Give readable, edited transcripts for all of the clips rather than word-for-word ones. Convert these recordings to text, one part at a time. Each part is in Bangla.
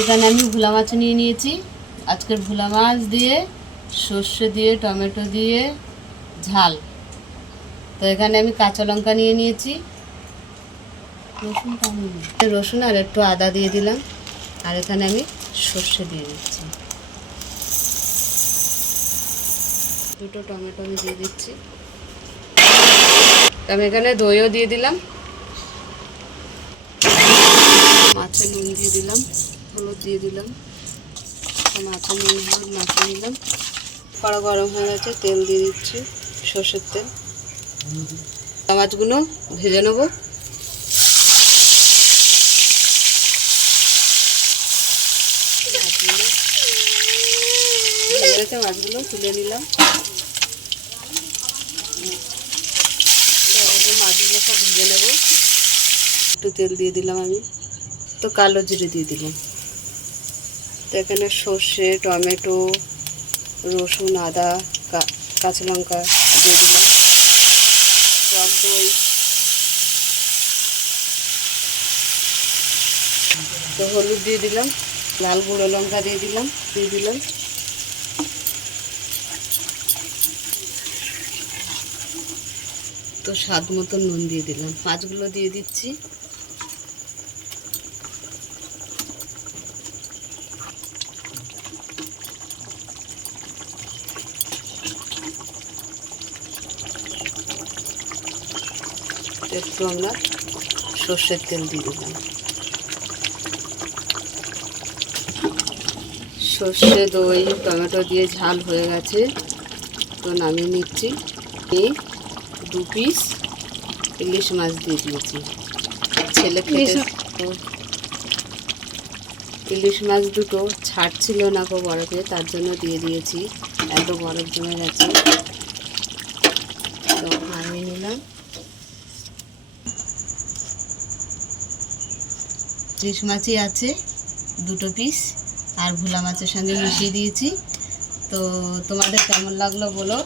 এখানে আমি ভোলা মাছ নিয়ে নিয়েছি। আজকের ভোলা মাছ দিয়ে সর্ষে দিয়ে টমেটো দিয়ে ঝাল। তো এখানে আমি কাঁচা লঙ্কা নিয়ে নিয়েছি, রসুন আর একটু আদা দিয়ে দিলাম। আর এখানে আমি সর্ষে দিয়ে দিচ্ছি, দুটো টমেটো আমি দিয়ে দিচ্ছি। আমি এখানে দইও দিয়ে দিলাম, মাছে নুন দিয়ে দিলাম, হলুদ দিয়ে দিলাম, মাছে নুন হলুদ মাখিয়ে নিলাম। কড়া গরম হয়ে গেছে, তেল দিয়ে দিচ্ছি, সর্ষের তেল। মাছগুলো ভেজে নেব। মাছগুলো তুলে নিলাম, মাছগুলো সব ভেজে নেব। একটু তেল দিয়ে দিলাম আমি, তো কালো জিরে দিয়ে দিলাম। তো এখানে সর্ষে টমেটো রসুন আদা কাঁচা লঙ্কা দিয়ে দিলাম, টক দই, তো হলুদ দিয়ে দিলাম, লাল গুঁড়ো লঙ্কা দিয়ে দিলাম, তো স্বাদ মতো নুন দিয়ে দিলাম। মাছগুলো দিয়ে দিচ্ছি, একটু আমরা সর্ষের তেল দিয়ে দিলাম। সর্ষে দই টমেটো দিয়ে ঝাল হয়ে গেছে, তো নামিয়ে নিচ্ছি। এই 2 পিস ইলিশ মাছ দিয়ে দিয়েছি। ছেলে খেতে ইলিশ মাছ দুটো ছাড়ছিল না গো বরফে, তার জন্য দিয়ে দিয়েছি। এত বরফ জমে গেছে, তো নামিয়ে নিলাম। ইলিশ মাছই আছে 2 পিস, আর ভোলা মাছের সঙ্গে মিশিয়ে দিয়েছি। তো তোমাদের কেমন লাগলো বলো,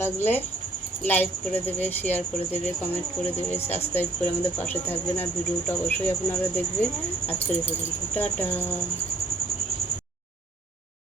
লাগলে লাইক করে দেবে, শেয়ার করে দেবে, কমেন্ট করে দেবে, সাবস্ক্রাইব করে আমাদের পাশে থাকবেন। আর ভিডিওটা অবশ্যই আপনারা দেখবেন। আজকের এই পর্যন্ত, টাটা।